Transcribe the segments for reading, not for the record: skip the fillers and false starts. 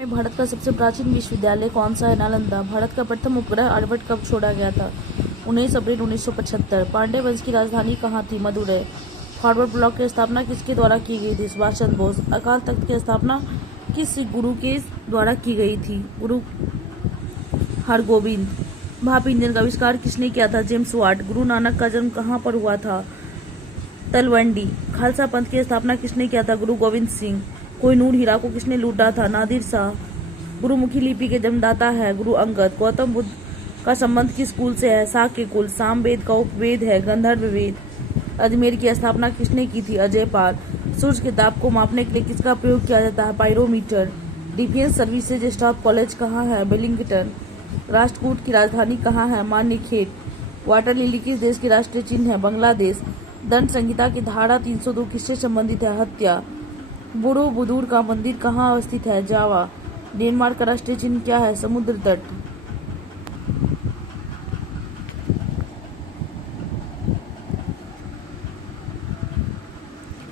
में भारत का सबसे प्राचीन विश्वविद्यालय कौन सा है? नालंदा। भारत का प्रथम उपग्रह आर्यभट्ट कब छोड़ा गया था? 19 अप्रैल 1975। पांड्य वंश की राजधानी कहाँ थी? मदुरै। फॉरवर्ड ब्लॉक की स्थापना किसके द्वारा की गई थी? सुभाष चंद्र बोस। अकाल तख्त की स्थापना किस गुरु के द्वारा की गई थी? गुरु हरगोबिंद। भाप इंजन का आविष्कार किसने किया था? James Watt. गुरु नानक का जन्म कहाँ पर हुआ था? तलवंडी। खालसा पंथ की स्थापना किसने किया था? गुरु गोविंद सिंह। कोहिनूर हीरा को किसने लूटा था? नादिर शाह। गुरुमुखी लिपि के जन्मदाता है? गुरु अंगद। गौतम बुद्ध का संबंध किस कुल से है? शाक्य कुल। साम वेद का उपवेद है गंधर्व वेद। अजमेर की स्थापना किसने की थी? अजय पाल। सूर्य के ताप को मापने के लिए किसका प्रयोग किया जाता है? Pyrometer. Defence services staff college कहाँ है? वेलिंगटन। राष्ट्रकूट की राजधानी कहाँ है? मान्यखेड़। वाटर लिली किस देश की राष्ट्रीय चिन्ह है? बांग्लादेश। दंड संहिता की धारा 302 किससे संबंधित है? हत्या। बोरोबुदुर का मंदिर कहाँ अवस्थित है? जावा। डेनमार्क का राष्ट्रीय चिन्ह क्या है? समुद्र तट।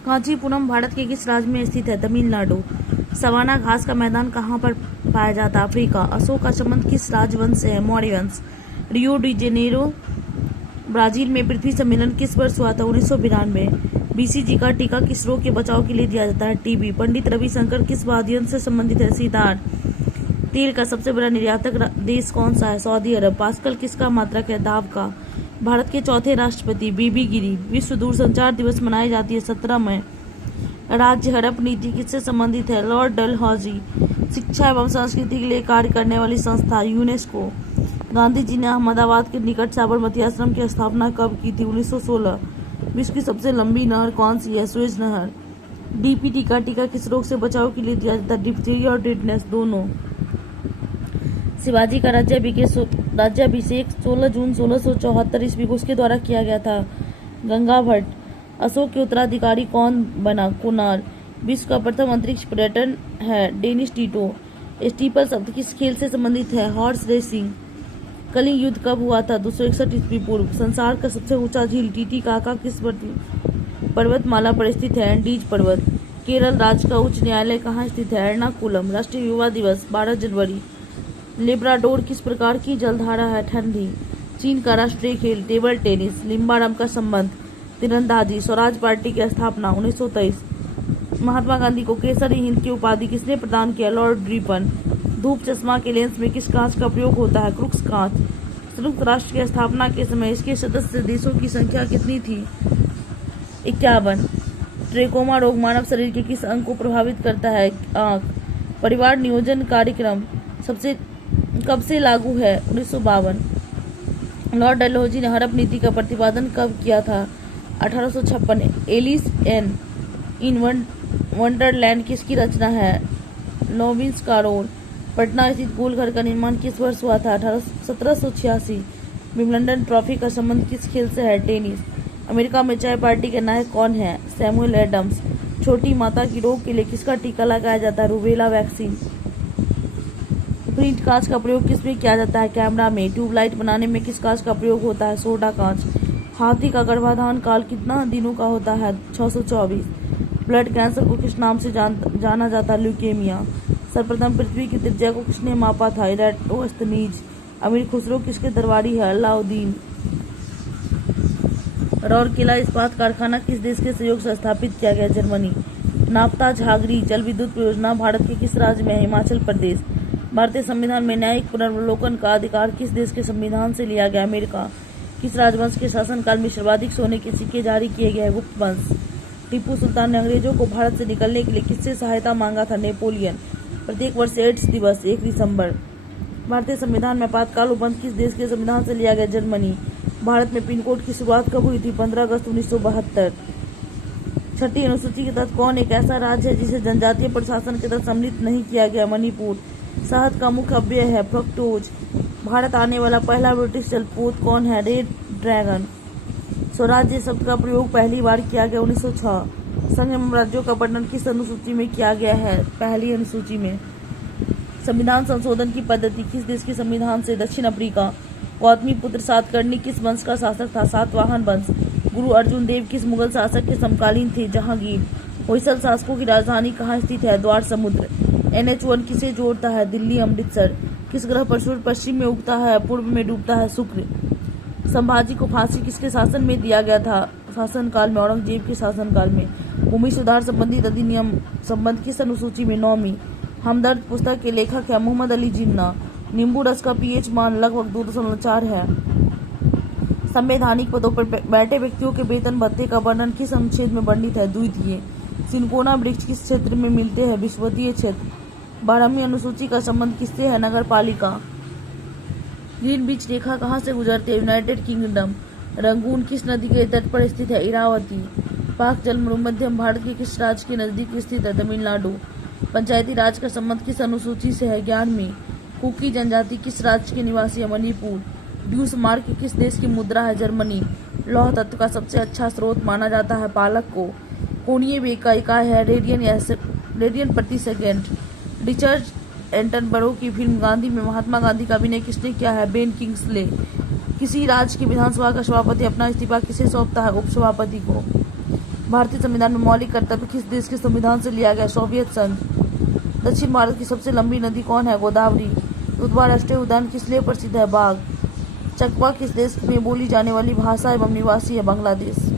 कांचीपुरम भारत के किस राज्य में स्थित है? तमिलनाडु। सवाना घास का मैदान कहाँ पर पाया जाता है? अफ्रीका। अशोक का संबंध किस राजवंश से है? मौर्य वंश। रियो डी जेनेरो ब्राजील में पृथ्वी सम्मेलन किस वर्ष हुआ था? 1992। बीसीजी का टीका किस रोग के बचाव के लिए दिया जाता है? टीबी। पंडित रविशंकर किस वाद्ययंत्र से संबंधित है? सितार। तेल का सबसे बड़ा निर्यातक देश कौन सा है? सऊदी अरब। पास्कल किसका मात्रक है? दाब का। भारत के चौथे राष्ट्रपति बीबी गिरी। विश्व दूरसंचार दिवस मनाई जाती है 17 मई। राज्य हड़प नीति किससे संबंधित है? लॉर्ड डलहौजी। शिक्षा एवं संस्कृति के लिए कार्य करने वाली संस्था यूनेस्को। गांधी जी ने अहमदाबाद के निकट साबरमती आश्रम की स्थापना कब की थी? 1916। विश्व की सबसे लंबी नहर कौन सी है? सुएज नहर। डीपीटी का टीका किस रोग से बचाव के लिए दिया जाता है? डिप्थीरिया और टिटनेस दोनों। शिवाजी का राज्याभिषेक 16 जून 1674 ईस्वी को उसके द्वारा किया गया था? गंगा भट्ट। अशोक के उत्तराधिकारी कौन बना? कुणाल। विश्व का प्रथम अंतरिक्ष पर्यटन है? डेनिस टीटो। स्टीपल शब्द किस खेल से संबंधित है? Horse racing. कलिंग युद्ध कब हुआ था? 261 ईस्वी पूर्व। संसार का सबसे ऊंचा झील टीटीकाका किस पर्वतमाला पर स्थित है? एंडीज पर्वत। केरल राज्य का उच्च न्यायालय कहाँ स्थित है? एर्नाकुलम। राष्ट्रीय युवा दिवस 12 जनवरी। लेब्राडोर किस प्रकार की जलधारा है? ठंडी। चीन का राष्ट्रीय खेल टेबल टेनिस। लिम्बाराम का संबंध तीरंदाजी। स्वराज पार्टी की स्थापना 1923। महात्मा गांधी को केसरी हिंद की उपाधि किसने प्रदान किया? Lord Ripon. धूप चश्मा के लेंस में किस कांच का प्रयोग होता है? क्रुक्स कांच। संयुक्त राष्ट्र की स्थापना के समय इसके सदस्य देशों की संख्या कितनी थी? 51। ट्रेकोमा रोग मानव शरीर के किस अंग को प्रभावित करता है? आंख। परिवार नियोजन कार्यक्रम कब से लागू है? 1952। लॉर्ड डलहौजी ने हड़प नीति का प्रतिपादन कब किया था? 1856। एलिस इन वंडरलैंड किसकी रचना है? लॉविंस कारोल। पटना स्थित गोलघर का निर्माण किस वर्ष हुआ था? 1786। विंबलडन ट्रॉफी का संबंध किस खेल से है? टेनिस। अमेरिका में चाय पार्टी के नायक कौन है? Samuel Adams. छोटी माता की रोग के लिए किसका टीका लगाया जाता है? Rubella vaccine. प्रिंट कांच का प्रयोग किसमें किया जाता है? कैमरा में। ट्यूबलाइट बनाने में किस कांच का प्रयोग होता है? सोडा कांच। हाथी का गर्भाधान काल कितना दिनों का होता है? 624। ब्लड कैंसर को किस नाम से जाना जाता है? ल्यूकेमिया। सर्वप्रथम पृथ्वी की त्रिज्या को किसने मापा था? इराटोस्थनीज। अमीर खुसरो किसके दरबारी है? अलाउद्दीन। राउरकेला इस्पात कारखाना किस देश के सहयोग से स्थापित किया गया? जर्मनी। नाफ्ता झागरी जल विद्युत परियोजना भारत के किस राज्य में है? हिमाचल प्रदेश। भारतीय संविधान में न्यायिक पुनर्वलोकन का अधिकार किस देश के संविधान से लिया गया? अमेरिका। किस राजवंश के शासनकाल में सर्वाधिक सोने के सिक्के जारी किए गए? गुप्त वंश। टीपू सुल्तान ने अंग्रेजों को भारत से निकलने के लिए किससे सहायता मांगा था? नेपोलियन। प्रत्येक वर्ष एड्स दिवस 1 दिसंबर। भारतीय संविधान में आपातकाल उपबंध किस देश के संविधान से लिया गया? जर्मनी। भारत में पिन कोड की शुरुआत कब हुई थी? 15 अगस्त 1972। छठी अनुसूची के तहत कौन एक ऐसा राज्य है जिसे जनजातीय प्रशासन के तहत सम्मिलित नहीं किया गया? मणिपुर। शहद का मुख्य अव्यय है फ्रक्टोज। भारत आने वाला पहला ब्रिटिश जलपोत कौन है? Red dragon. स्वराज्य शब्द का प्रयोग पहली बार किया गया 1906। संघ एवं राज्यों का वर्णन किस अनुसूची में किया गया है? पहली अनुसूची में। संविधान संशोधन की पद्धति किस देश के संविधान से? दक्षिण अफ्रीका। गौतमी पुत्र सातकर्णी किस वंश का शासक था? सातवाहन वंश। गुरु अर्जुन देव किस मुगल शासक के समकालीन थे? जहांगीर। होयसल शासकों की राजधानी कहाँ स्थित है? द्वार समुद्र। NH1 किसे जोड़ता है? दिल्ली अमृतसर। किस ग्रह पर सूर्य पश्चिम में उगता है, पूर्व में डूबता है? शुक्र। संभाजी को फांसी किसके शासन में दिया गया था? शासनकाल में, औरंगजेब के शासनकाल में। भूमि सुधार संबंधित अधिनियम संबंध किस अनुसूची में? 9वीं। हमदर्द पुस्तक के लेखक है मोहम्मद अली जिन्ना। नींबू रस का pH मान लगभग 2.4 है। संवैधानिक पदों पर बैठे व्यक्तियों के वेतन भत्ते का वर्णन किस अनुच्छेद में वर्णित है? द्वितीय। सिनकोना वृक्ष किस क्षेत्र में मिलते हैं? विषुवतीय क्षेत्र। 12वीं अनुसूची का संबंध किससे है? नगर पालिका। ग्रीनविच रेखा कहाँ से गुजरती है? United kingdom. रंगून किस नदी के तट पर स्थित है? इरावती। पाक जलमरूम मध्य भारत के किस राज्य के नजदीक स्थित है? तमिलनाडु। पंचायती राज का संबंध किस अनुसूची से है? 11वीं। कुकी जनजाति किस राज्य के निवासी है? मणिपुर। ड्यूस मार्क किस देश की मुद्रा है? जर्मनी। लौह तत्व का सबसे अच्छा स्रोत माना जाता है पालक को। कोणीय वेग का इकाई है रेडियन प्रति सेकेंड। रिचर्ड एटनबरो की फिल्म गांधी में महात्मा गांधी का अभिनय किसने किया है? Ben Kingsley. किसी राज्य की विधानसभा का सभापति अपना इस्तीफा किसे सौंपता है? उपसभापति को। भारतीय संविधान में मौलिक कर्तव्य किस देश के संविधान से लिया गया? सोवियत संघ। दक्षिण भारत की सबसे लंबी नदी कौन है? गोदावरी। दुधवा राष्ट्रीय उद्यान किस लिए प्रसिद्ध है? बाघ। चकवा किस देश में बोली जाने वाली भाषा एवं निवासी है? बांग्लादेश।